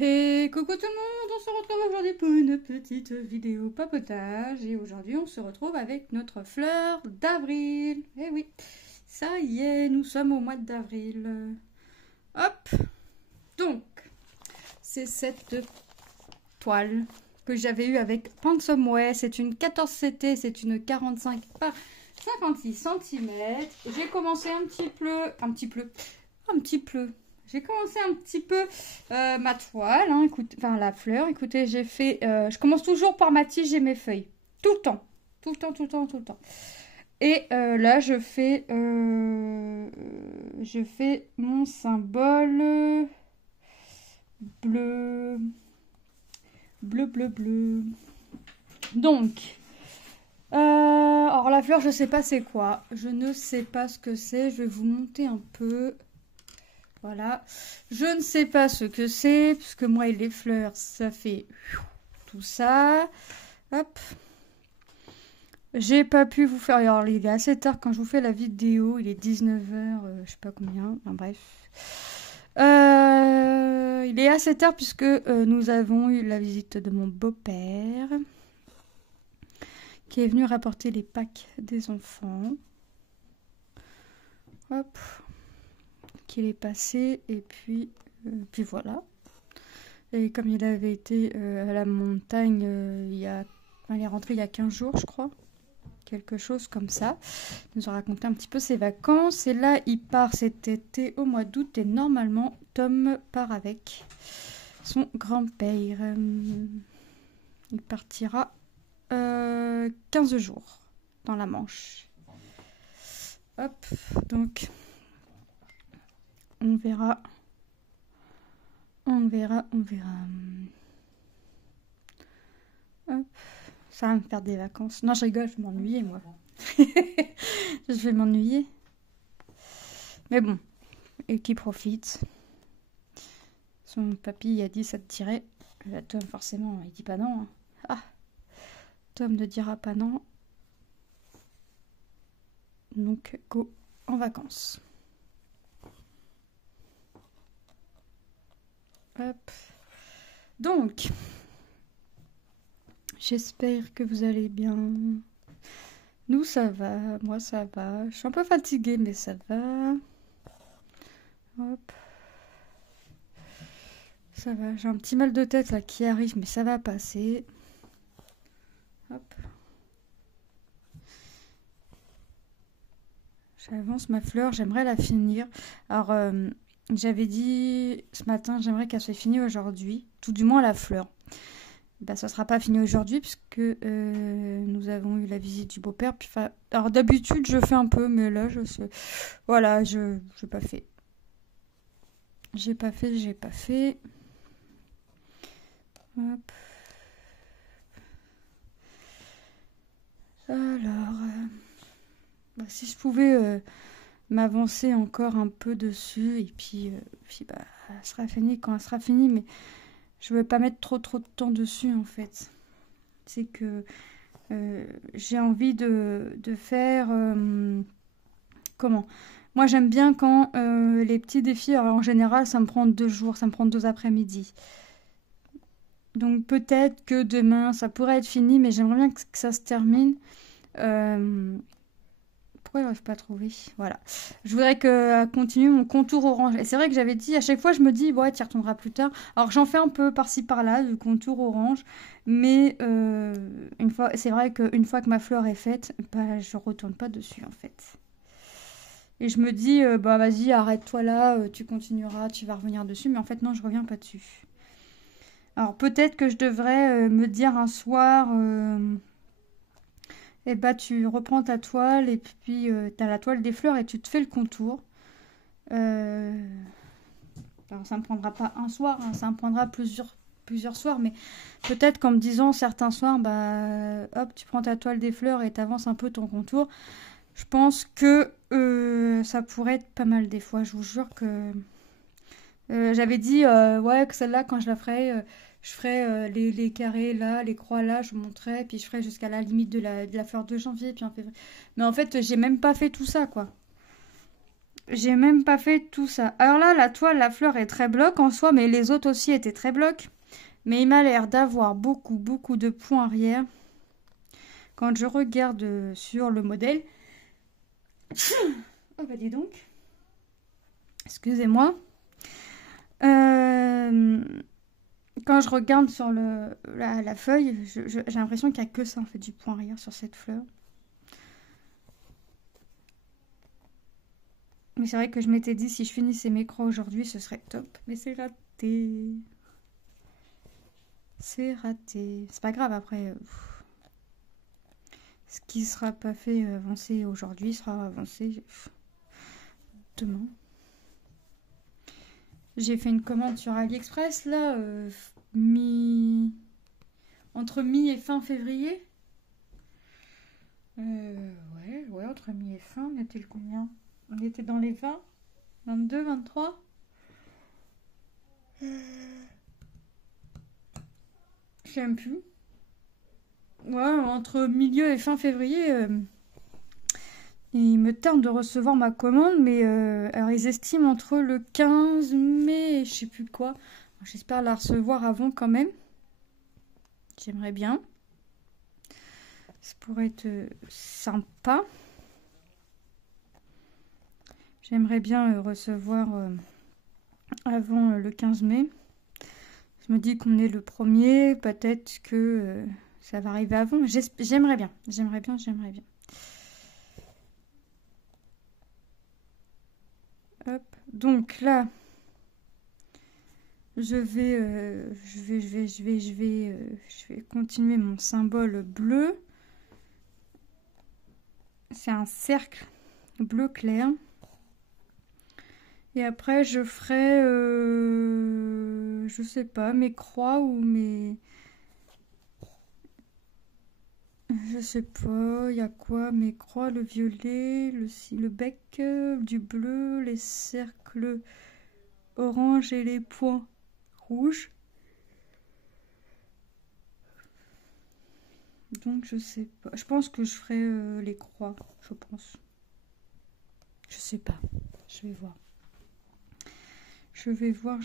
Et coucou tout le monde, on se retrouve aujourd'hui pour une petite vidéo papotage et aujourd'hui on se retrouve avec notre fleur d'avril. Eh oui, ça y est, nous sommes au mois d'avril. Hop, donc c'est cette toile que j'avais eue avec Pansomway, c'est une 14CT, c'est une 45 par 56 cm. J'ai commencé un petit peu. J'ai commencé un petit peu ma toile, hein, enfin la fleur. Écoutez, j'ai fait. Je commence toujours par ma tige et mes feuilles. Tout le temps. Tout le temps, tout le temps, tout le temps. Et là, je fais mon symbole bleu. Bleu, bleu, bleu. Donc, alors la fleur, je sais pas c'est quoi. Je ne sais pas ce que c'est. Je vais vous monter un peu. Voilà, je ne sais pas ce que c'est, puisque moi et les fleurs, ça fait tout ça. Hop. J'ai pas pu vous faire... Alors, il est assez tard quand je vous fais la vidéo, il est 19h, je sais pas combien, enfin bref. Il est assez tard puisque nous avons eu la visite de mon beau-père, qui est venu rapporter les packs des enfants. Hop. Qu'il est passé et puis voilà. Et comme il avait été à la montagne il est rentré il y a 15 jours je crois, quelque chose comme ça. Il nous a raconté un petit peu ses vacances et là il part cet été au mois d'août et normalement Tom part avec son grand-père. Il partira 15 jours dans la Manche. Hop, donc on verra. On verra. Hop. Ça va me faire des vacances. Non, je rigole, je vais m'ennuyer, moi. Je vais m'ennuyer. Mais bon, et qui profite. Son papy a dit ça te tirait. Tom, forcément, il dit pas non. Ah, Tom ne dira pas non. Donc, go en vacances. Hop. Donc, j'espère que vous allez bien. Nous, ça va. Moi, ça va. Je suis un peu fatiguée, mais ça va. Hop. Ça va. J'ai un petit mal de tête là qui arrive, mais ça va passer. Hop. J'avance ma fleur. J'aimerais la finir. Alors, j'avais dit ce matin, j'aimerais qu'elle soit finie aujourd'hui. Tout du moins la fleur. Bah, ça sera pas fini aujourd'hui puisque nous avons eu la visite du beau-père. Alors d'habitude je fais un peu, mais là je sais. Voilà, je n'ai pas fait. J'ai pas fait. Hop. Alors, bah, si je pouvais m'avancer encore un peu dessus et puis bah, elle sera finie quand elle sera finie, mais je veux pas mettre trop de temps dessus en fait. C'est que j'ai envie de faire... comment? Moi j'aime bien quand les petits défis, alors en général ça me prend 2 jours, ça me prend 2 après-midi. Donc peut-être que demain ça pourrait être fini, mais j'aimerais bien que ça se termine. Pourquoi j'arrive pas à trouver? Voilà. Je voudrais que continue mon contour orange. Et c'est vrai que j'avais dit, à chaque fois je me dis, ouais, tu y retourneras plus tard. Alors j'en fais un peu par-ci par-là, du contour orange. Mais c'est vrai qu'une fois que ma fleur est faite, bah, je retourne pas dessus en fait. Et je me dis, bah vas-y, arrête-toi là, tu continueras, tu vas revenir dessus. Mais en fait, non, je reviens pas dessus. Alors peut-être que je devrais me dire un soir, et bah tu reprends ta toile et puis tu as la toile des fleurs et tu te fais le contour. Euh, alors ça me prendra pas un soir, hein, ça me prendra plusieurs soirs, mais peut-être qu'en me disant certains soirs, bah hop, tu prends ta toile des fleurs et tu avances un peu ton contour. Je pense que ça pourrait être pas mal des fois. Je vous jure que j'avais dit ouais que celle-là quand je la ferai, je ferai les carrés là, les croix là, je monterai, puis je ferai jusqu'à la limite de la fleur de janvier, puis en février. Mais en fait, j'ai même pas fait tout ça quoi. J'ai même pas fait tout ça. Alors là, la toile, la fleur est très bloc en soi, mais les autres aussi étaient très blocs. Mais il m'a l'air d'avoir beaucoup de points arrière. Quand je regarde sur le modèle... Oh bah dis donc. Excusez-moi. Quand je regarde sur la feuille, j'ai l'impression qu'il n'y a que ça en fait du point arrière sur cette fleur. Mais c'est vrai que je m'étais dit si je finissais mes croix aujourd'hui, ce serait top. Mais c'est raté. C'est raté. C'est pas grave après. Ce qui sera pas fait avancer aujourd'hui sera avancé demain. J'ai fait une commande sur AliExpress là, entre mi et fin février. Ouais, entre mi et fin, on était le combien? On était dans les 20, 22, 23. Je sais même plus. Ouais, entre milieu et fin février, il me tarde de recevoir ma commande, mais alors ils estiment entre le 15 mai et je sais plus quoi. J'espère la recevoir avant quand même. J'aimerais bien. Ça pourrait être sympa. J'aimerais bien recevoir avant le 15 mai. Je me dis qu'on est le 1er, peut-être que ça va arriver avant. J'aimerais bien. Hop. Donc là, je vais continuer mon symbole bleu. C'est un cercle bleu clair. Et après, je ferai, je sais pas, mes croix ou mes... Je sais pas, il y a quoi? Mes croix, le violet, le bec, du bleu, les cercles orange et les points rouges. Donc je sais pas. Je pense que je ferai les croix, je pense. Je sais pas. Je vais voir. Je vais voir.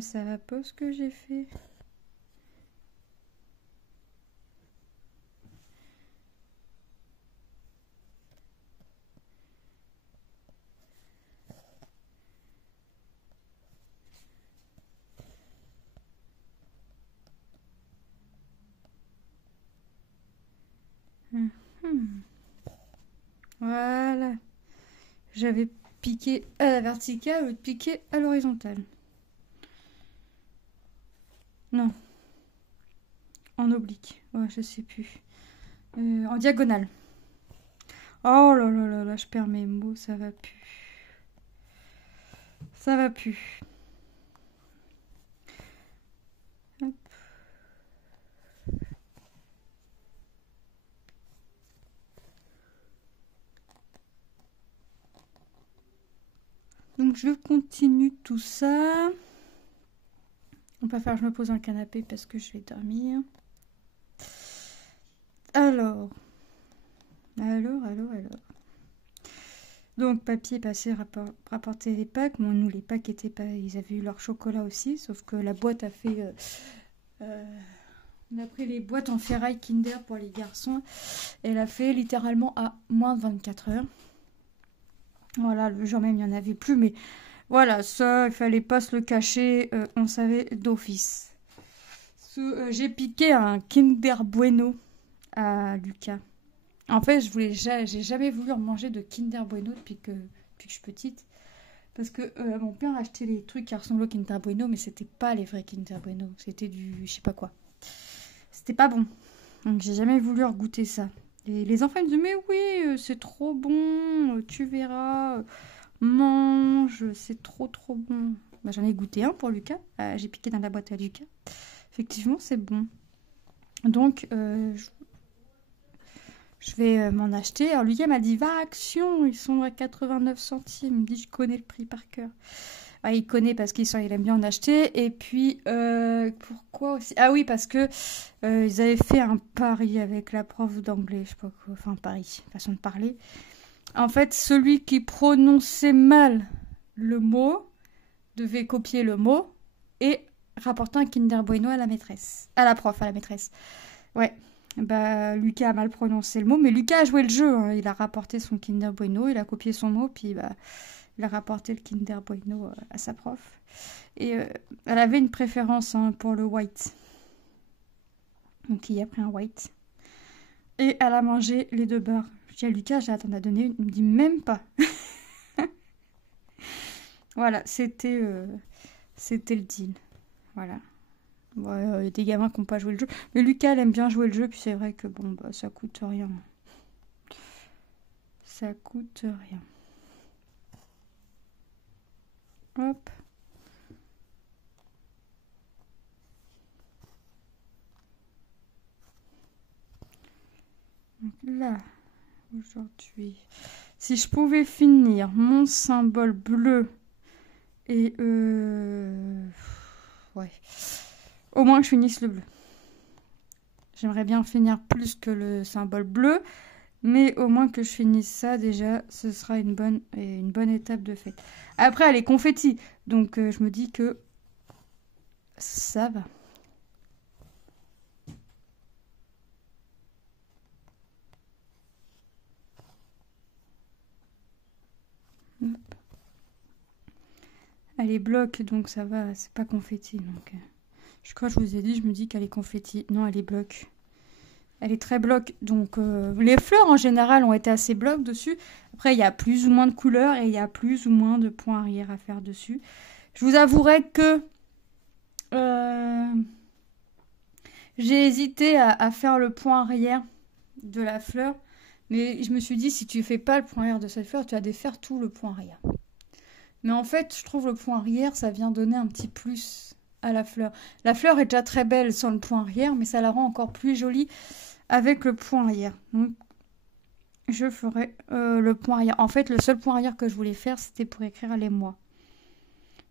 Ça va pas ce que j'ai fait. Voilà. J'avais piqué à la verticale ou piqué à l'horizontale. Non. En oblique. Ouais, je sais plus. En diagonale. Oh là là là là, je perds mes mots, ça va plus. Ça va plus. Hop. Donc je continue tout ça. On va faire, je me pose dans le canapé parce que je vais dormir. Alors. Donc papier passé, rapporter les packs. Bon, nous les packs étaient pas, ils avaient eu leur chocolat aussi, sauf que la boîte a fait... on a pris les boîtes en ferraille Kinder pour les garçons. Elle a fait littéralement à moins de 24 heures. Voilà, le jour même il n'y en avait plus, mais voilà, ça, il fallait pas se le cacher, on savait d'office. J'ai piqué un Kinder Bueno à Lucas. En fait, j'ai jamais voulu en manger de Kinder Bueno depuis que je suis petite. Parce que mon père achetait les trucs qui ressemblaient au Kinder Bueno, mais c'était pas les vrais Kinder Bueno. C'était du je sais pas quoi. C'était pas bon. Donc j'ai jamais voulu goûter ça. Et les enfants ils me disent mais oui, c'est trop bon, tu verras, mange, c'est trop bon. Bah, j'en ai goûté un pour Lucas. J'ai piqué dans la boîte à Lucas. Effectivement, c'est bon. Donc je vais m'en acheter. Alors Lucas m'a dit va Action, ils sont à 89 centimes. Il me dit je connais le prix par cœur. Ah, il connaît parce il aime bien en acheter. Et puis, pourquoi aussi? Ah oui, parce que ils avaient fait un pari avec la prof d'anglais, je sais pas quoi, enfin pari, façon de parler. En fait, celui qui prononçait mal le mot devait copier le mot et rapporter un Kinder Bueno à la maîtresse. À la prof, à la maîtresse. Ouais. Bah, Lucas a mal prononcé le mot, mais Lucas a joué le jeu, hein. Il a rapporté son Kinder Bueno, il a copié son mot, puis bah, il a rapporté le Kinder Bueno à sa prof. Et elle avait une préférence, hein, pour le white. Donc il a pris un white. Et elle a mangé les 2 beurres. Je dis à Lucas, t'en as donné une. Il me dit même pas. Voilà, c'était le deal. Voilà. Ouais, y a des gamins qui n'ont pas joué le jeu. Mais Lucas, elle aime bien jouer le jeu, puis c'est vrai que bon, bah, ça coûte rien. Ça coûte rien. Hop. Donc là, aujourd'hui, si je pouvais finir mon symbole bleu et ouais, au moins que je finisse le bleu. J'aimerais bien finir plus que le symbole bleu, mais au moins que je finisse ça déjà, ce sera une bonne étape de fête. Après, elle est confetti, donc je me dis que ça va. Hop. Elle est bloc, donc ça va, c'est pas confetti. Donc, je crois que je vous ai dit, je me dis qu'elle est confetti. Non, elle est bloc. Elle est très bloc. Donc, les fleurs en général ont été assez blocs dessus. Après, il y a plus ou moins de couleurs et il y a plus ou moins de points arrière à faire dessus. Je vous avouerai que j'ai hésité à faire le point arrière de la fleur. Mais je me suis dit, si tu fais pas le point arrière de cette fleur, tu vas défaire tout le point arrière. Mais en fait, je trouve le point arrière, ça vient donner un petit plus à la fleur. La fleur est déjà très belle sans le point arrière, mais ça la rend encore plus jolie avec le point arrière. Donc, je ferai le point arrière. En fait, le seul point arrière que je voulais faire, c'était pour écrire les mois.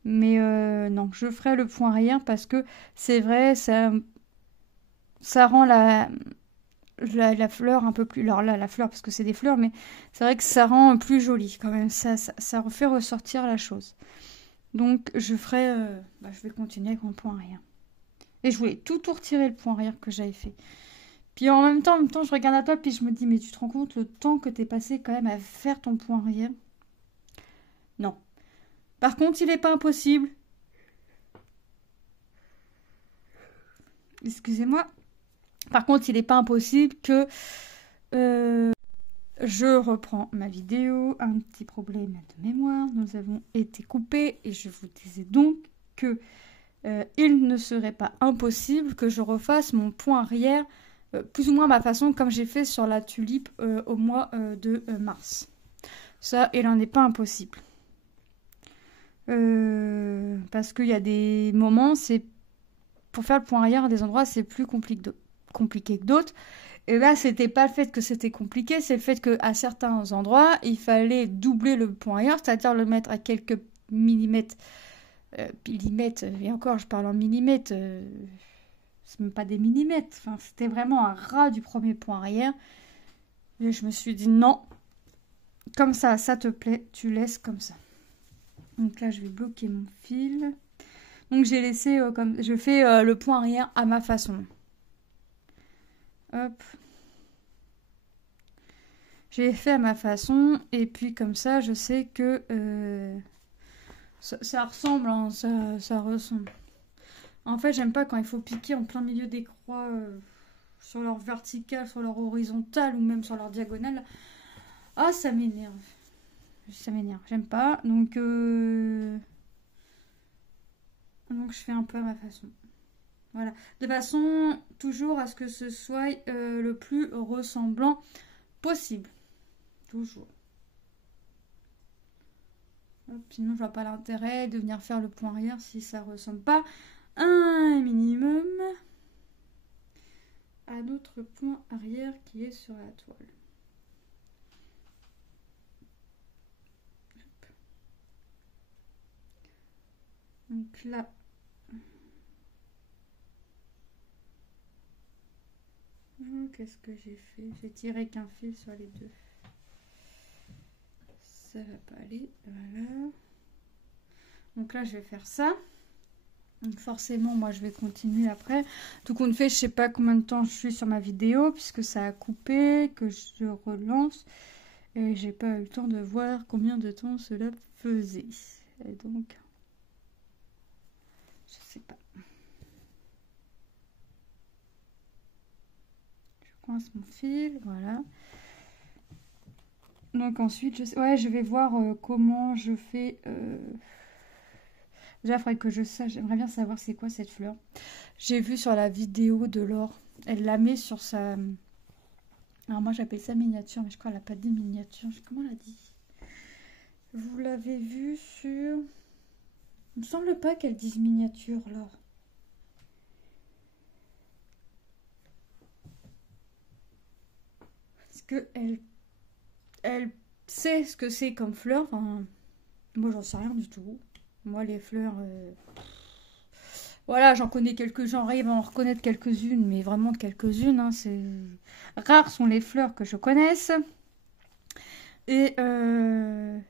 Mais non, je ferai le point arrière parce que c'est vrai, ça rend la fleur un peu plus... Alors là, la fleur, parce que c'est des fleurs, mais c'est vrai que ça rend plus joli quand même. Ça fait ressortir la chose. Donc, je vais continuer avec mon point arrière. Et je voulais tout retirer le point arrière que j'avais fait. Puis en même temps, je regarde à toi, puis je me dis, mais tu te rends compte le temps que t'es passé quand même à faire ton point arrière? Non. Par contre, il n'est pas impossible. Excusez-moi. Par contre, il n'est pas impossible que je reprends ma vidéo. Un petit problème de mémoire. Nous avons été coupés et je vous disais donc que il ne serait pas impossible que je refasse mon point arrière plus ou moins ma façon comme j'ai fait sur la tulipe au mois de mars. Ça, il n'en est pas impossible. Parce qu'il y a des moments, c'est pour faire le point arrière à des endroits, c'est plus compliqué que d'autres. Et là, c'était pas le fait que c'était compliqué, c'est le fait qu'à certains endroits, il fallait doubler le point arrière, c'est-à-dire le mettre à quelques millimètres. Et encore, je parle en millimètres. C'est même pas des millimètres. Enfin, c'était vraiment un ras du premier point arrière. Et je me suis dit non. Comme ça te plaît, tu laisses comme ça. Donc là, je vais bloquer mon fil. Donc j'ai laissé comme... Je fais le point arrière à ma façon. Hop. J'ai fait à ma façon. Et puis comme ça, je sais que... ça ressemble, hein, ça ressemble. En fait, j'aime pas quand il faut piquer en plein milieu des croix sur leur verticale, sur leur horizontale ou même sur leur diagonale. Ah, ça m'énerve. Ça m'énerve, j'aime pas. Donc je fais un peu à ma façon. Voilà. De façon, toujours à ce que ce soit le plus ressemblant possible. Toujours. Hop, sinon, je vois pas l'intérêt de venir faire le point arrière si ça ressemble pas un minimum à notre point arrière qui est sur la toile. Donc là, qu'est-ce que j'ai fait? J'ai tiré qu'un fil sur les deux. Ça va pas aller, voilà. Donc là, je vais faire ça. Donc forcément, moi, je vais continuer après. Tout compte fait, je sais pas combien de temps je suis sur ma vidéo, puisque ça a coupé, que je relance. Et j'ai pas eu le temps de voir combien de temps cela faisait. Et donc, je sais pas. Je coince mon fil, voilà. Donc ensuite, je vais voir comment je fais... Déjà, il faudrait que je sache, j'aimerais bien savoir c'est quoi cette fleur. J'ai vu sur la vidéo de Laure, elle la met sur sa... Alors moi j'appelle ça miniature, mais je crois qu'elle n'a pas dit miniature. Comment elle a dit? Vous l'avez vu sur... Il me semble pas qu'elle dise miniature, Laure. Parce que elle sait ce que c'est comme fleur. Enfin, moi j'en sais rien du tout. Moi les fleurs... Voilà, j'en connais quelques, j'arrive à en reconnaître quelques-unes, mais vraiment quelques-unes. Hein, rares sont les fleurs que je connaisse. Et elle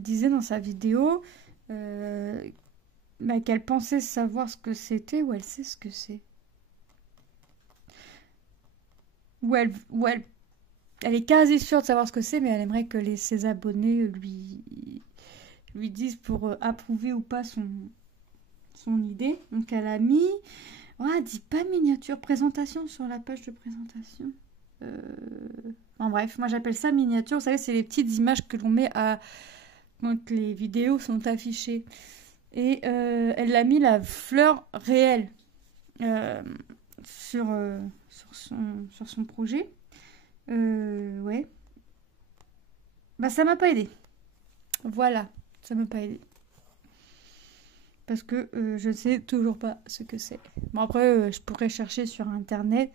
disait dans sa vidéo qu'elle pensait savoir ce que c'était, ou elle sait ce que c'est. Elle est quasi sûre de savoir ce que c'est, mais elle aimerait que ses abonnés lui disent pour approuver ou pas son idée. Donc elle a mis... elle dit pas miniature, présentation sur la page de présentation. Enfin bref, moi j'appelle ça miniature. Vous savez, c'est les petites images que l'on met quand les vidéos sont affichées. Et elle a mis la fleur réelle sur son projet. Ouais. Bah ça m'a pas aidé. Voilà, ça m'a pas aidé. Parce que je ne sais toujours pas ce que c'est. Bon après, je pourrais chercher sur internet.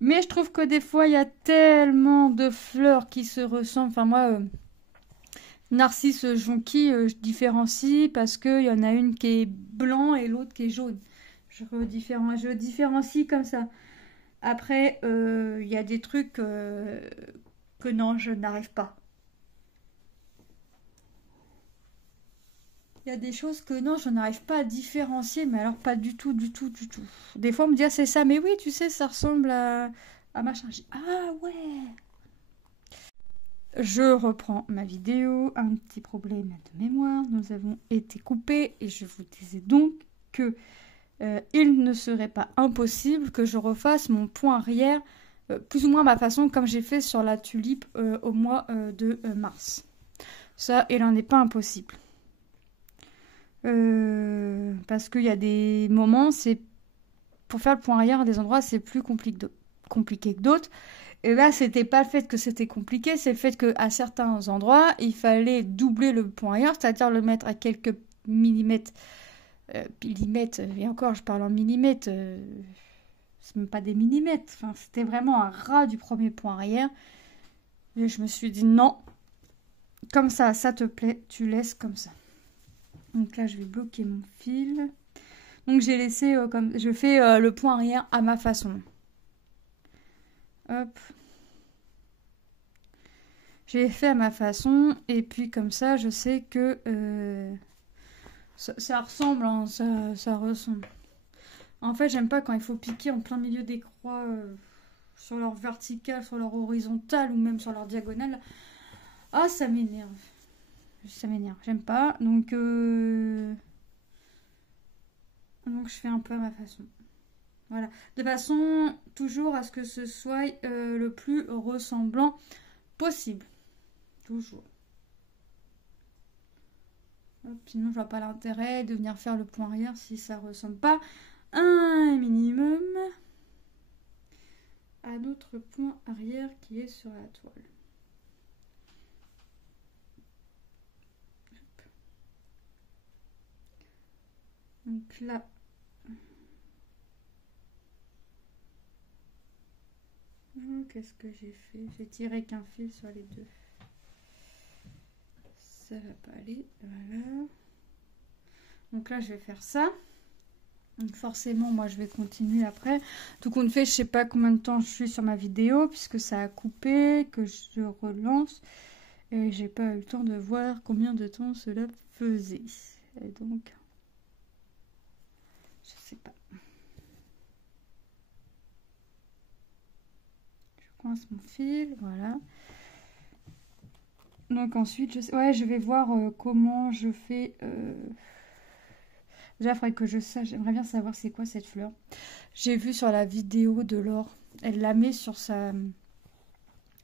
Mais je trouve que des fois, il y a tellement de fleurs qui se ressemblent. Enfin moi, Narcisse jonquille, je différencie parce qu'il y en a une qui est blanc et l'autre qui est jaune. Je différencie comme ça. Après, il y a des trucs que non, je n'arrive pas. Il y a des choses que non, je n'arrive pas à différencier, mais alors pas du tout, du tout, du tout. Des fois, on me dit, ah, c'est ça, mais oui, tu sais, ça ressemble à machin. Je dis, ah ouais. Je reprends ma vidéo, un petit problème de mémoire. Nous avons été coupés et je vous disais donc que il ne serait pas impossible que je refasse mon point arrière, plus ou moins à ma façon, comme j'ai fait sur la tulipe au mois de mars. Ça, il n'en est pas impossible. Parce qu'il y a des moments, pour faire le point arrière à des endroits, c'est plus compliqué que d'autres. Et là, c'était pas le fait que c'était compliqué, c'est le fait qu'à certains endroits, il fallait doubler le point arrière, c'est-à-dire le mettre à quelques millimètres. Millimètres, et encore, je parle en millimètres, c'est même pas des millimètres. Enfin, c'était vraiment un ras du premier point arrière. Et je me suis dit non, comme ça te plaît, tu laisses comme ça. Donc là, je vais bloquer mon fil. Donc j'ai laissé je fais le point arrière à ma façon. Hop. J'ai fait à ma façon et puis comme ça, je sais que ça ressemble, hein, ça ressemble. En fait, j'aime pas quand il faut piquer en plein milieu des croix sur leur verticale, sur leur horizontale ou même sur leur diagonale. Ah, ça m'énerve. Ça m'énerve, j'aime pas. Donc je fais un peu à ma façon. Voilà. De façon toujours à ce que ce soit le plus ressemblant possible. Toujours. Hop, sinon, je vois pas l'intérêt de venir faire le point arrière si ça ressemble pas un minimum à notre point arrière qui est sur la toile. Hop. Donc là, qu'est-ce que j'ai fait? J'ai tiré qu'un fil sur les deux. Ça va pas aller, voilà. Donc là, je vais faire ça. Donc forcément, moi, je vais continuer après. Tout compte fait, je sais pas combien de temps je suis sur ma vidéo, puisque ça a coupé, que je relance. Et j'ai pas eu le temps de voir combien de temps cela faisait. Et donc, je sais pas. Je coince mon fil, voilà. Donc ensuite, je vais voir comment je fais... Déjà, il faudrait que je sache, j'aimerais bien savoir c'est quoi cette fleur. J'ai vu sur la vidéo de Laure, elle la met sur sa...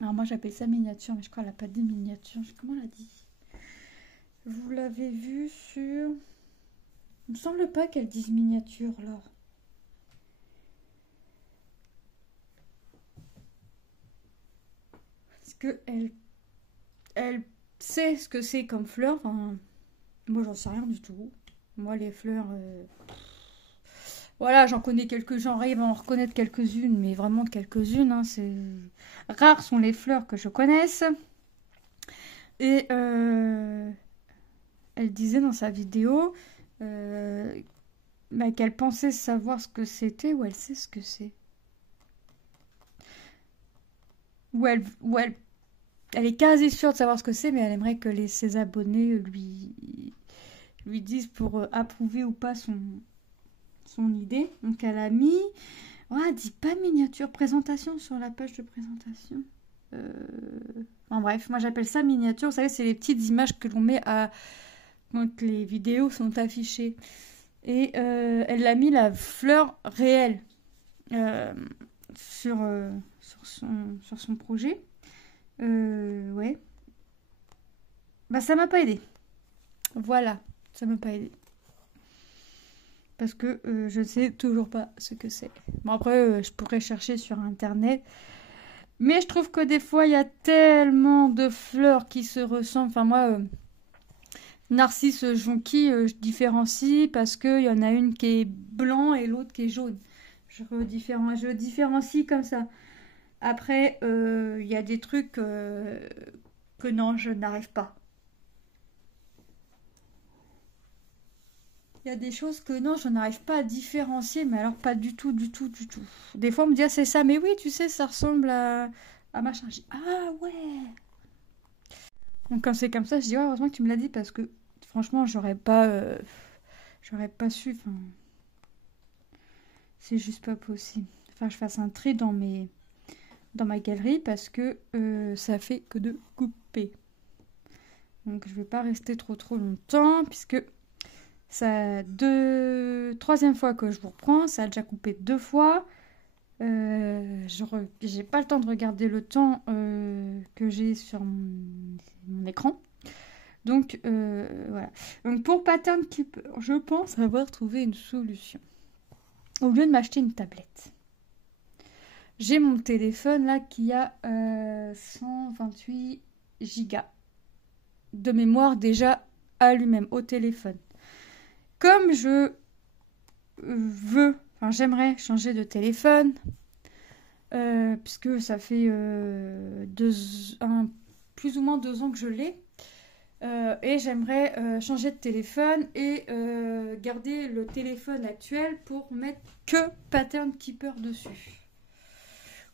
Alors moi j'appelle ça miniature, mais je crois qu'elle n'a pas dit miniature. Comment elle a dit? Vous l'avez vu sur... Il me semble pas qu'elle dise miniature, Laure. Parce que elle sait ce que c'est comme fleur. Enfin, moi j'en sais rien du tout. Moi les fleurs... Voilà, j'en connais j'arrive à en reconnaître quelques-unes, mais vraiment quelques-unes. Hein, rares sont les fleurs que je connaisse. Et elle disait dans sa vidéo qu'elle pensait savoir ce que c'était, ou elle sait ce que c'est. Ou elle est quasi sûre de savoir ce que c'est, mais elle aimerait que ses abonnés lui disent pour approuver ou pas son idée. Donc elle a mis... Oh, elle dit pas miniature, présentation sur la page de présentation. En bref, moi j'appelle ça miniature. Vous savez, c'est les petites images que l'on met quand les vidéos sont affichées. Et elle a mis la fleur réelle sur son projet. Ouais. Bah ça m'a pas aidé. Voilà, ça m'a pas aidé. Parce que je ne sais toujours pas ce que c'est. Bon, après, je pourrais chercher sur internet. Mais je trouve que des fois, il y a tellement de fleurs qui se ressemblent. Enfin, moi, Narcisse jonquille, je différencie parce qu'il y en a une qui est blanc et l'autre qui est jaune. Je différencie comme ça. Après, il y a des trucs que non, je n'arrive pas. Il y a des choses que non, je n'arrive pas à différencier, mais alors pas du tout, du tout, du tout. Des fois, on me dit, ah, c'est ça, mais oui, tu sais, ça ressemble à machin. Je dis, ah ouais. Donc quand c'est comme ça, je dis, ouais, heureusement que tu me l'as dit, parce que franchement, j'aurais pas su. Enfin, c'est juste pas possible. Enfin, je fasse un tri dans ma galerie, parce que ça fait que de couper. Donc je vais pas rester trop longtemps, puisque... C'est troisième fois que je vous reprends. Ça a déjà coupé 2 fois. J'ai pas le temps de regarder le temps que j'ai sur mon écran. Donc voilà. Donc pour Pattern Keeper, je pense avoir trouvé une solution. Au lieu de m'acheter une tablette, j'ai mon téléphone là qui a 128 gigas de mémoire déjà à lui-même au téléphone. Comme j'aimerais changer de téléphone, puisque ça fait plus ou moins 2 ans que je l'ai, et j'aimerais changer de téléphone et garder le téléphone actuel pour mettre que Pattern Keeper dessus.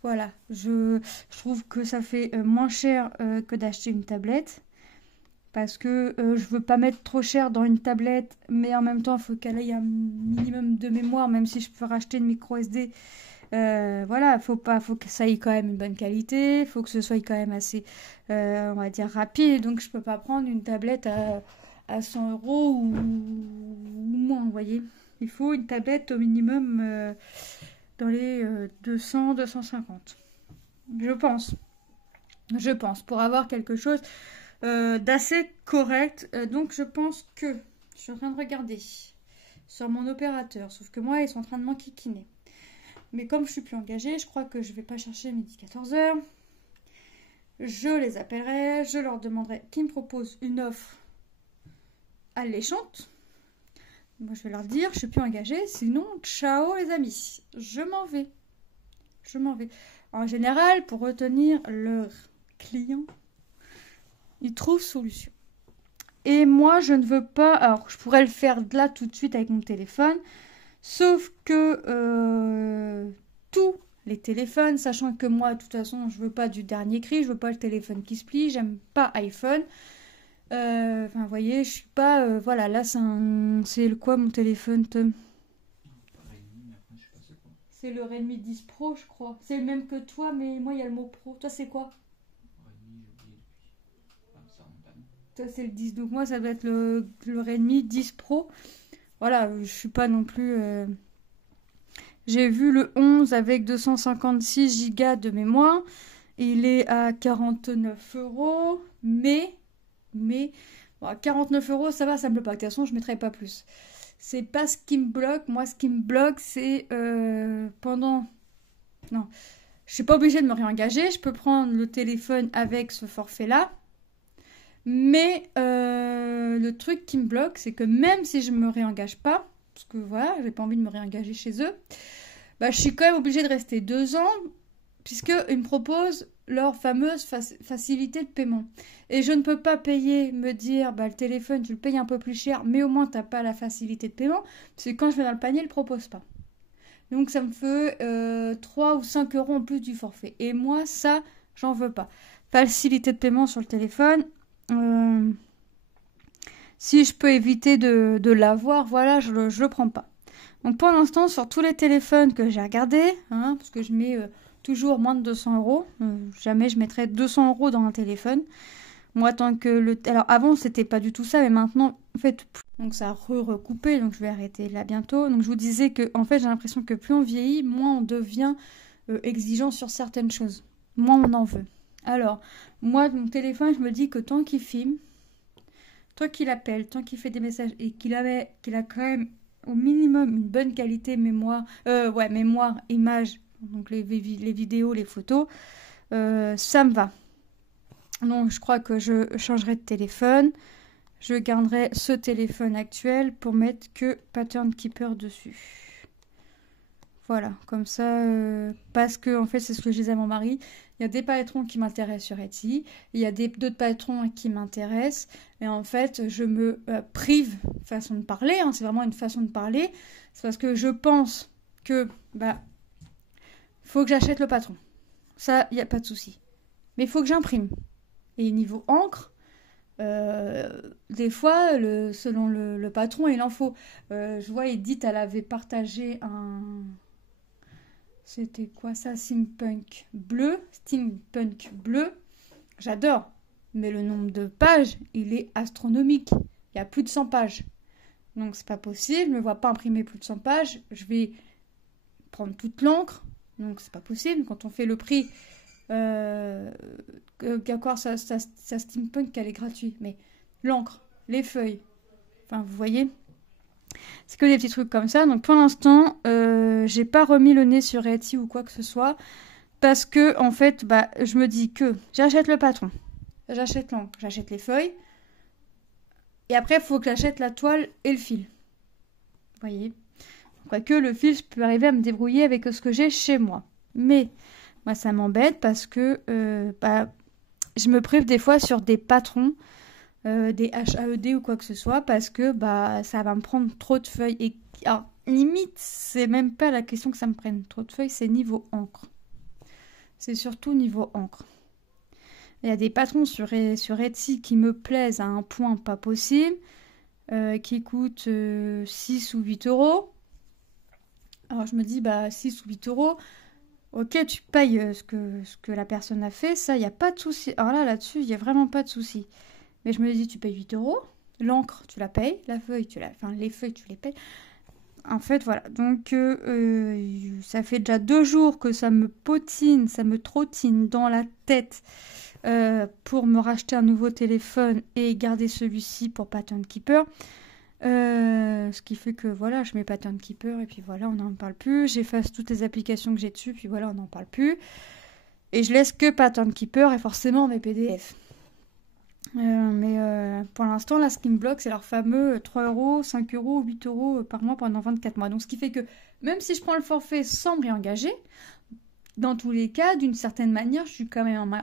Voilà, je trouve que ça fait moins cher que d'acheter une tablette. Parce que je veux pas mettre trop cher dans une tablette, mais en même temps, il faut qu'elle ait un minimum de mémoire, même si je peux racheter une micro SD. Voilà, faut que ça ait quand même une bonne qualité, il faut que ce soit quand même assez, on va dire, rapide. Donc, je peux pas prendre une tablette à 100 euros ou moins, vous voyez. Il faut une tablette au minimum dans les 200, 250. Je pense, pour avoir quelque chose... d'assez correct. Donc je pense que je suis en train de regarder sur mon opérateur, sauf que moi ils sont en train de m'enquiquiner. Mais comme je suis plus engagée, je crois que je vais pas chercher midi 14h. Je les appellerai, je leur demanderai qu'ils me proposent une offre alléchante. Moi je vais leur dire je suis plus engagée, sinon ciao les amis, je m'en vais. En général, pour retenir leurs clients, ils trouvent solution. Et moi, je ne veux pas... Alors, je pourrais le faire là tout de suite avec mon téléphone. Sauf que tous les téléphones, sachant que moi, de toute façon, je veux pas du dernier cri, je veux pas le téléphone qui se plie, j'aime pas iPhone. Enfin, vous voyez, je suis pas... voilà, là, c'est le quoi mon téléphone, Tom? C'est le Redmi 10 Pro, je crois. C'est le même que toi, mais moi, il y a le mot Pro. Toi, c'est quoi? Toi, c'est le 10. Donc, moi, ça doit être le Redmi 10 Pro. Voilà, je suis pas non plus... J'ai vu le 11 avec 256 Go de mémoire. Il est à 49 euros. Mais bon, à 49 euros, ça va, ça me bloque pas. De toute façon, je ne mettrai pas plus. C'est pas ce qui me bloque. Moi, ce qui me bloque, c'est pendant... Non, je suis pas obligée de me réengager. Je peux prendre le téléphone avec ce forfait-là. Mais le truc qui me bloque, c'est que même si je me réengage pas, parce que voilà, j'ai pas envie de me réengager chez eux, bah, je suis quand même obligée de rester 2 ans, puisqu'ils me proposent leur fameuse facilité de paiement. Et je ne peux pas payer, me dire, bah, le téléphone, tu le payes un peu plus cher, mais au moins, tu n'as pas la facilité de paiement, parce que quand je vais dans le panier, ils ne le proposent pas. Donc, ça me fait 3 ou 5 euros en plus du forfait. Et moi, ça, j'en veux pas. Facilité de paiement sur le téléphone. Si je peux éviter de l'avoir, voilà, je le prends pas. Donc pour l'instant, sur tous les téléphones que j'ai regardés, hein, parce que je mets toujours moins de 200 euros, jamais je mettrais 200 euros dans un téléphone. Moi, tant que alors avant, c'était pas du tout ça, mais maintenant, en fait, donc ça a recoupé, donc je vais arrêter là bientôt. Donc je vous disais que, en fait, j'ai l'impression que plus on vieillit, moins on devient exigeant sur certaines choses. Moins on en veut. Alors, moi, mon téléphone, je me dis que tant qu'il filme, tant qu'il appelle, tant qu'il fait des messages et qu'il a quand même au minimum une bonne qualité mémoire, image, donc les vidéos, les photos, ça me va. Donc je crois que je changerai de téléphone. Je garderai ce téléphone actuel pour mettre que Pattern Keeper dessus. Voilà, comme ça, parce que en fait c'est ce que je disais à mon mari, il y a des patrons qui m'intéressent sur Etsy, il y a d'autres patrons qui m'intéressent, et en fait je me prive, façon de parler, hein, c'est vraiment une façon de parler, c'est parce que je pense que, faut que j'achète le patron, ça, il n'y a pas de souci, mais il faut que j'imprime, et niveau encre, des fois, selon le patron, il en faut. Je vois Edith, elle avait partagé un... C'était quoi ça? Steampunk bleu. J'adore. Mais le nombre de pages, il est astronomique. Il y a plus de 100 pages. Donc c'est pas possible. Je ne me vois pas imprimer plus de 100 pages. Je vais prendre toute l'encre. Donc c'est pas possible. Quand on fait le prix... D'accord, ça Steampunk, elle est gratuite. Mais l'encre, les feuilles... Enfin, vous voyez, c'est que des petits trucs comme ça. Donc pour l'instant, j'ai pas remis le nez sur Etsy ou quoi que ce soit. Parce que, en fait, je me dis que j'achète le patron. J'achète l'encre, j'achète les feuilles. Et après, il faut que j'achète la toile et le fil. Vous voyez. Quoique le fil, je peux arriver à me débrouiller avec ce que j'ai chez moi. Mais, moi, ça m'embête parce que je me prive des fois sur des patrons. Des HAED ou quoi que ce soit parce que ça va me prendre trop de feuilles et alors, limite c'est même pas la question que ça me prenne trop de feuilles, c'est niveau encre, c'est surtout niveau encre. Il y a des patrons sur Etsy qui me plaisent à un point pas possible, qui coûtent 6 ou 8 euros. Alors je me dis 6 ou 8 euros, ok, tu payes ce que la personne a fait, ça il n'y a pas de souci. Alors là-dessus il n'y a vraiment pas de souci. Mais je me dis, tu payes 8 euros, l'encre, tu la payes, les feuilles, tu les payes. En fait, voilà. Donc, ça fait déjà 2 jours que ça me potine, ça me trottine dans la tête pour me racheter un nouveau téléphone et garder celui-ci pour Pattern Keeper. Ce qui fait que, voilà, je mets Pattern Keeper et puis voilà, on n'en parle plus. J'efface toutes les applications que j'ai dessus, puis voilà, on n'en parle plus. Et je laisse que Pattern Keeper et forcément mes PDF. Mais pour l'instant, là, ce qui me bloque, c'est leur fameux 3 euros, 5 euros, 8 euros par mois pendant 24 mois. Donc, ce qui fait que même si je prends le forfait sans me réengager, dans tous les cas, d'une certaine manière, je suis quand même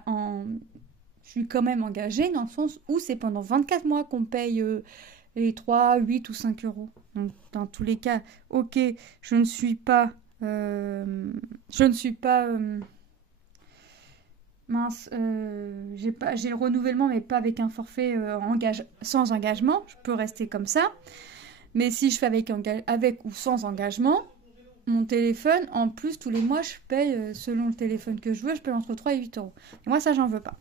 suis quand même engagée dans le sens où c'est pendant 24 mois qu'on paye les 3, 8 ou 5 euros. Donc, dans tous les cas, ok, je ne suis pas... mince, j'ai le renouvellement, mais pas avec un forfait sans engagement. Je peux rester comme ça. Mais si je fais avec ou sans engagement, mon téléphone, en plus, tous les mois, je paye, selon le téléphone que je veux, je paye entre 3 et 8 euros. Et moi, ça, j'en veux pas.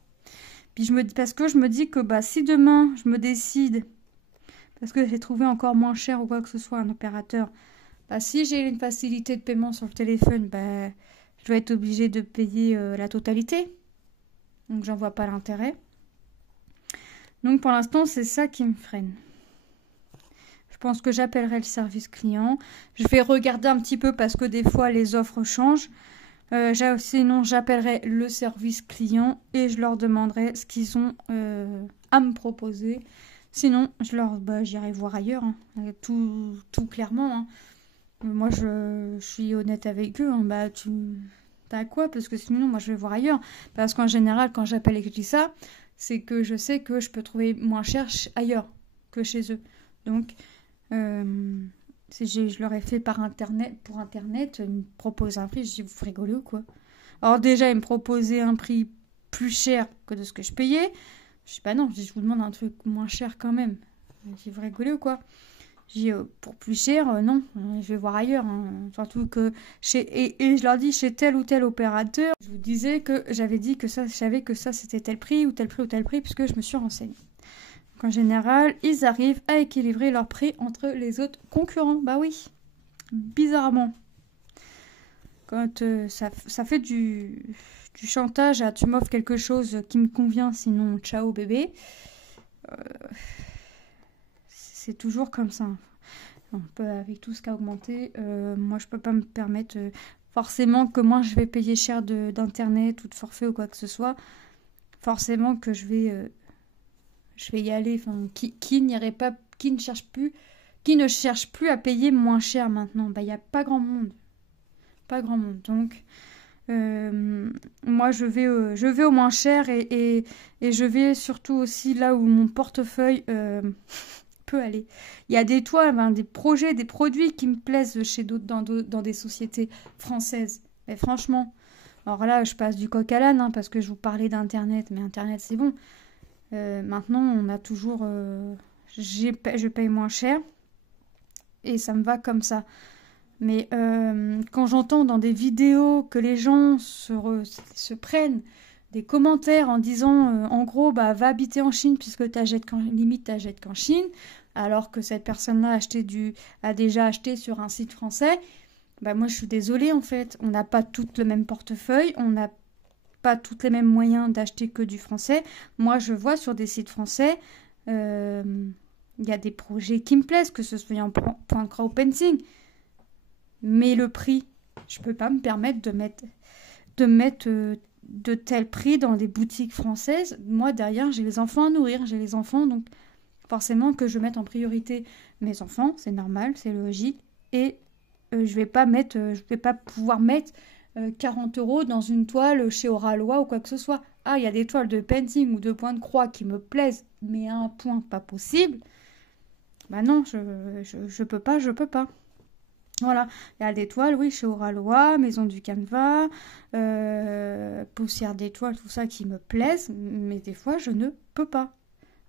Puis parce que je me dis que bah, si demain, je me décide, parce que j'ai trouvé encore moins cher ou quoi que ce soit un opérateur, bah, si j'ai une facilité de paiement sur le téléphone, bah, je vais être obligée de payer la totalité. Donc, j'en vois pas l'intérêt. Donc, pour l'instant, c'est ça qui me freine. Je pense que j'appellerai le service client. Je vais regarder un petit peu parce que des fois, les offres changent. Sinon, j'appellerai le service client et je leur demanderai ce qu'ils ont à me proposer. Sinon, j'irai voir ailleurs, hein. Tout clairement, hein. Moi, je suis honnête avec eux, hein. Bah, t'as quoi? Parce que sinon, moi, je vais voir ailleurs. Parce qu'en général, quand j'appelle et que je dis ça, c'est que je sais que je peux trouver moins cher ailleurs que chez eux. Donc, je leur ai fait pour Internet, ils me proposent un prix, je dis, vous rigolez ou quoi? Alors déjà, ils me proposaient un prix plus cher que de ce que je payais. Je dis, bah non, je vous demande un truc moins cher quand même. Je dis, vous rigolez ou quoi? Je dis, pour plus cher, non, je vais voir ailleurs, hein. Surtout que et je leur dis, chez tel ou tel opérateur, je vous disais que j'avais dit que ça, je savais que ça c'était tel prix ou tel prix ou tel prix, puisque je me suis renseignée. En général, ils arrivent à équilibrer leur prix entre les autres concurrents. Bah oui, bizarrement. Quand ça fait du chantage à tu m'offres quelque chose qui me convient, sinon ciao bébé. C'est toujours comme ça. Avec tout ce qui a augmenté, moi je peux pas me permettre forcément que moi je vais payer cher d'internet ou de forfait ou quoi que ce soit. Forcément que je vais y aller. Enfin, qui ne cherche plus à payer moins cher maintenant? Bah, il n'y a pas grand monde. Pas grand monde. Donc, moi, je vais au moins cher et je vais surtout aussi là où mon portefeuille peut aller. Il y a des toiles, des projets, des produits qui me plaisent chez d'autres, dans des sociétés françaises. Mais franchement, alors là, je passe du coq à l'âne, hein, parce que je vous parlais d'Internet, mais Internet, c'est bon. Maintenant, on a toujours... je paye moins cher et ça me va comme ça. Mais quand j'entends dans des vidéos que les gens se prennent des commentaires en disant, en gros, bah, va habiter en Chine puisque t'achètes qu'en Chine, alors que cette personne-là a déjà acheté sur un site français, bah, moi, je suis désolée, en fait. On n'a pas toutes le même portefeuille, on n'a pas tous les mêmes moyens d'acheter que du français. Moi, je vois sur des sites français, il y a des projets qui me plaisent, que ce soit en point crowdfunding. Mais le prix, je peux pas me permettre de mettre de tels prix dans des boutiques françaises. Moi, derrière, j'ai les enfants à nourrir, j'ai les enfants, donc forcément que je mette en priorité mes enfants, c'est normal, c'est logique. Et je vais pas pouvoir mettre 40 euros dans une toile chez Oralois ou quoi que ce soit. Ah, il y a des toiles de painting ou de point de croix qui me plaisent, mais à un point pas possible. Bah non, je peux pas. Voilà, il y a des toiles, oui, chez Oralois, Maison du Canevas, Poussière d'étoiles, tout ça qui me plaisent, mais des fois, je ne peux pas.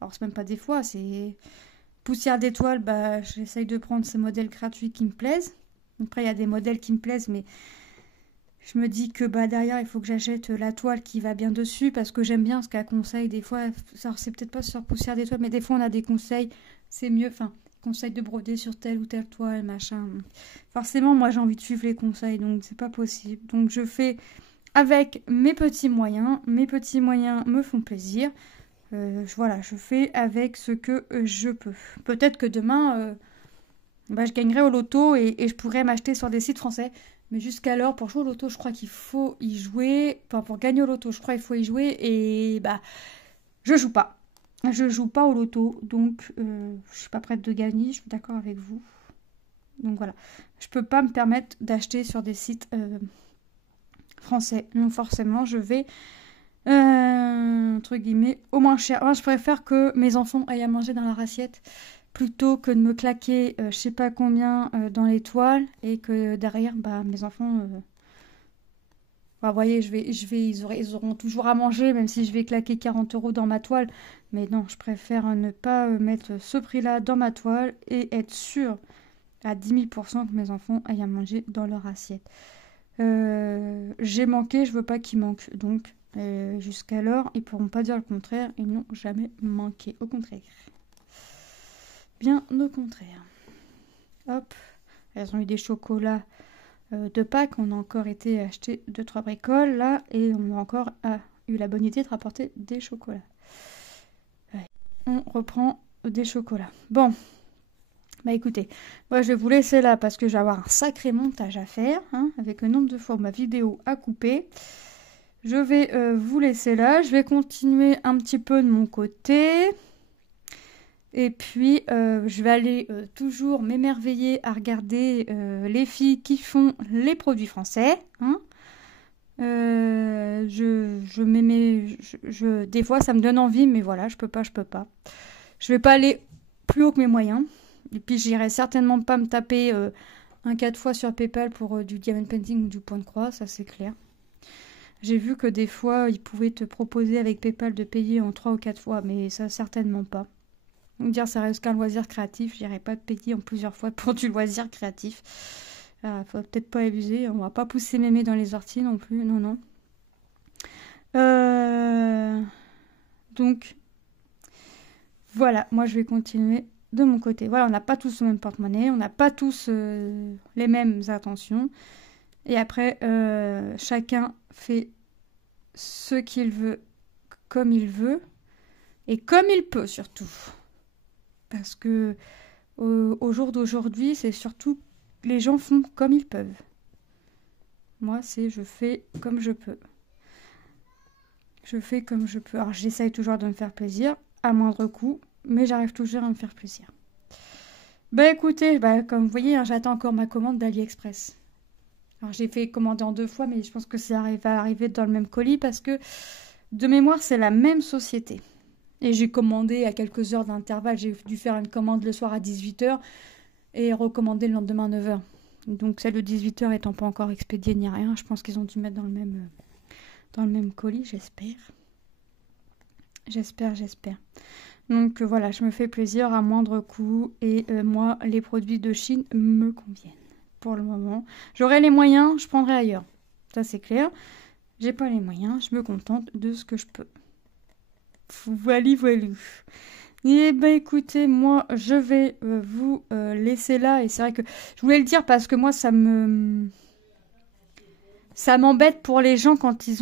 Alors, c'est même pas des fois, c'est Poussière d'étoiles, bah, j'essaye de prendre ces modèles gratuits qui me plaisent. Après, il y a des modèles qui me plaisent, mais je me dis que bah, derrière, il faut que j'achète la toile qui va bien dessus, parce que j'aime bien ce qu'elle conseille. Des fois, alors, c'est peut-être pas sur Poussière d'étoiles, mais des fois, on a des conseils, c'est mieux, conseil de broder sur telle ou telle toile, machin. Forcément, moi, j'ai envie de suivre les conseils, donc c'est pas possible. Donc, je fais avec mes petits moyens. Mes petits moyens me font plaisir. Je fais avec ce que je peux. Peut-être que demain, je gagnerai au loto et je pourrais m'acheter sur des sites français. Mais jusqu'alors, pour jouer au loto, je crois qu'il faut y jouer. Enfin, pour gagner au loto, je crois qu'il faut y jouer. Et je joue pas. Je joue pas au loto, donc je suis pas prête de gagner, je suis d'accord avec vous. Donc voilà, je peux pas me permettre d'acheter sur des sites français. Donc forcément, je vais Entre guillemets, au moins cher. Moi, je préfère que mes enfants aillent à manger dans leur assiette plutôt que de me claquer je sais pas combien dans les toiles et que derrière, bah, mes enfants... bah, vous voyez, ils auront toujours à manger, même si je vais claquer 40 € dans ma toile. Mais non, je préfère ne pas mettre ce prix-là dans ma toile et être sûr à 10 000% que mes enfants aillent à manger dans leur assiette. J'ai manqué, je veux pas qu'ils manquent. Donc, jusqu'alors, ils pourront pas dire le contraire. Ils n'ont jamais manqué. Au contraire. Bien au contraire. Hop. Elles ont eu des chocolats de Pâques. On a encore été acheter 2-3 bricoles là. Et on a encore eu la bonne idée de rapporter des chocolats. Ouais. On reprend des chocolats. Bon. Bah écoutez, moi je vais vous laisser là parce que je vais avoir un sacré montage à faire, hein, avec le nombre de fois où ma vidéo a coupé. Je vais vous laisser là, je vais continuer un petit peu de mon côté. Et puis je vais aller toujours m'émerveiller à regarder les filles qui font les produits français. Hein. Des fois ça me donne envie, mais voilà, je peux pas. Je vais pas aller plus haut que mes moyens. Et puis j'irai certainement pas me taper un 4 fois sur PayPal pour du diamond painting ou du point de croix, ça c'est clair. J'ai vu que des fois ils pouvaient te proposer avec PayPal de payer en 3 ou 4 fois, mais ça certainement pas. Dire ça reste qu'un loisir créatif, j'irai pas te payer en plusieurs fois pour du loisir créatif. Faut peut-être pas abuser, on va pas pousser mémé dans les orties non plus, non. Donc voilà, moi je vais continuer de mon côté. Voilà, on n'a pas tous le même porte-monnaie, on n'a pas tous les mêmes intentions. Et après, chacun fait ce qu'il veut, comme il veut, et comme il peut surtout. Parce que au jour d'aujourd'hui, c'est surtout les gens font comme ils peuvent. Moi, c'est je fais comme je peux. Je fais comme je peux. Alors, j'essaye toujours de me faire plaisir, à moindre coût, mais j'arrive toujours à me faire plaisir. Bah écoutez, comme vous voyez, hein, j'attends encore ma commande d'AliExpress. Alors j'ai fait commander en 2 fois, mais je pense que ça va arriver dans le même colis parce que de mémoire, c'est la même société. Et j'ai commandé à quelques heures d'intervalle. J'ai dû faire une commande le soir à 18h et recommander le lendemain à 9h. Donc celle de 18h étant pas encore expédiée ni rien, je pense qu'ils ont dû mettre dans le même colis, j'espère. J'espère. Donc voilà, je me fais plaisir à moindre coût et moi, les produits de Chine me conviennent pour le moment. J'aurai les moyens, je prendrai ailleurs. Ça, c'est clair. J'ai pas les moyens, je me contente de ce que je peux. Voilou. Et écoutez, moi, je vais vous laisser là. Et c'est vrai que je voulais le dire parce que moi, ça m'embête pour les gens quand ils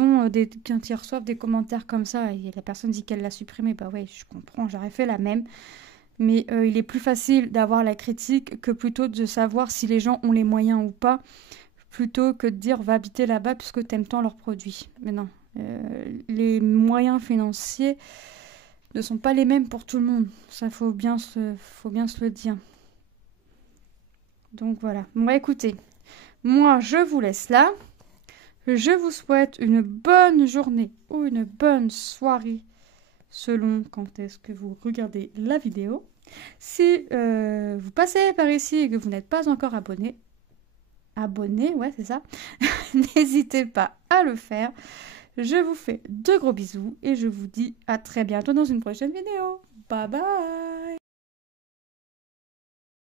reçoivent des commentaires comme ça et la personne dit qu'elle l'a supprimé. Bah ouais, je comprends, j'aurais fait la même. Mais il est plus facile d'avoir la critique que plutôt de savoir si les gens ont les moyens ou pas, plutôt que de dire va habiter là-bas puisque t'aimes tant leurs produits. Mais non, les moyens financiers ne sont pas les mêmes pour tout le monde. Ça, faut bien se le dire. Donc voilà. Bon, écoutez, moi, je vous laisse là. Je vous souhaite une bonne journée ou une bonne soirée selon quand est-ce que vous regardez la vidéo. Si vous passez par ici et que vous n'êtes pas encore abonné, ouais c'est ça, n'hésitez pas à le faire. Je vous fais de gros bisous et je vous dis à très bientôt dans une prochaine vidéo. Bye bye!